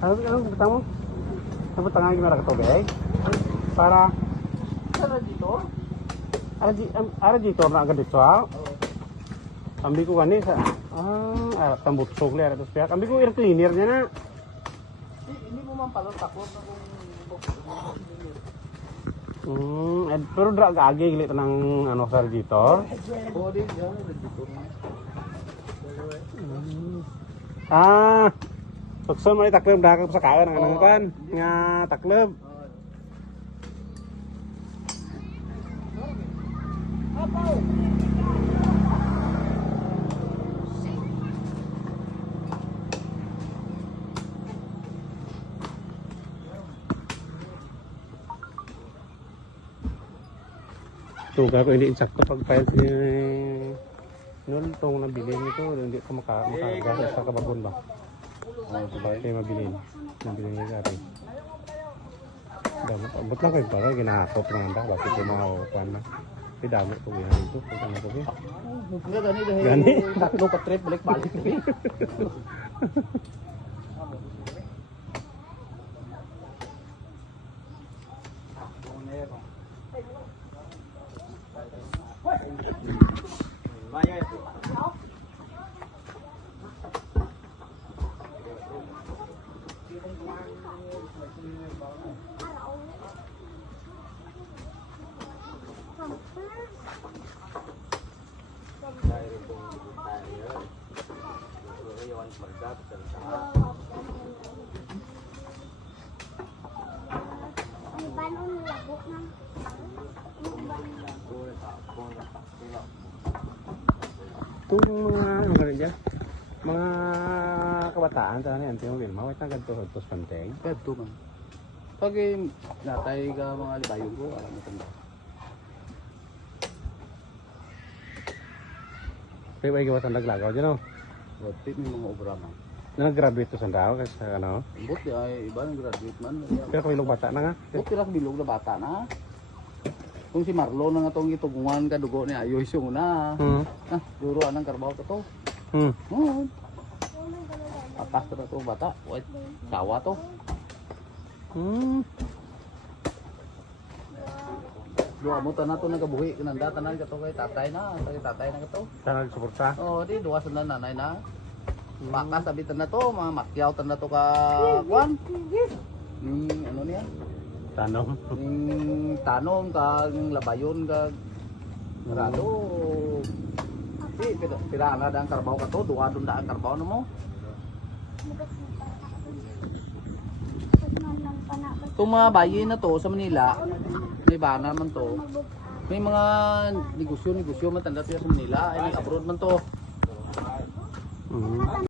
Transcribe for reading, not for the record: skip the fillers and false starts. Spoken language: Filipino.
Anong gusto mo? Sabot nga gimana ka tubig? Para radiator? Radiator na agad dito ha? Ambil ko gani sa tambut sokle ada terus pihak. Ambil ko air cleaner nya na. Ini mo man pala takot na kung Pero dra age gili tanang ano sa radiator. body yan radiator. Sukson mo takleb dah sa kawan ang anong kan nga takleb. Tuga ko hindi insakto pag-file nultong nabili nito hindi ko makagas sa kababon ba. Kaya mabilin. Mabilin nga gari. Dami abot lang kayo para ginahakop na anda bakit ko makakuan na. Di dami ko gihan ito kung ano ko bi. Nga gani dahil Gani? tatlo ka trip balik-balik kami. Itong mga ano ka rin dyan? Mga kabataan sa ano yan, yung Wilma, wait na ganito sa panteng. Kadto man. Pag natay ka mga libayon ko, alam mo tanda. Kaya ba ikiwatan naglagaw dyan o? Wapit may mga obra man. Nag-graduate to sa daw kasi ano? Buti ay iba ng graduate man. Pero kung ilong bata na nga. Buti lang bilog na bata na. Kung si Marlon na nga itong itugungan ka dugo niya, ayos yung una. Duruan ng karbaw ka to. Atas ka na to bata. Wait, sawa to. Dua mo to na to nagabuhi. Kinanda tanan ka to kay tatay na. Kay tatay na ka to. Sana nagsuporta. Oo, di duwa sa nanay na. Baka sabitan na to, mga makyaw tan na to ka kwan. Ano niya? Tanong. Tanom ka, labayon ka. Rado. Si pila nga dang karbaw ka to, duwa dun daan karbaw na mo. Itong mga bayi na to sa Manila, may bana man to. May mga negosyo man tanda to sa Manila, ay nag-abroad man to.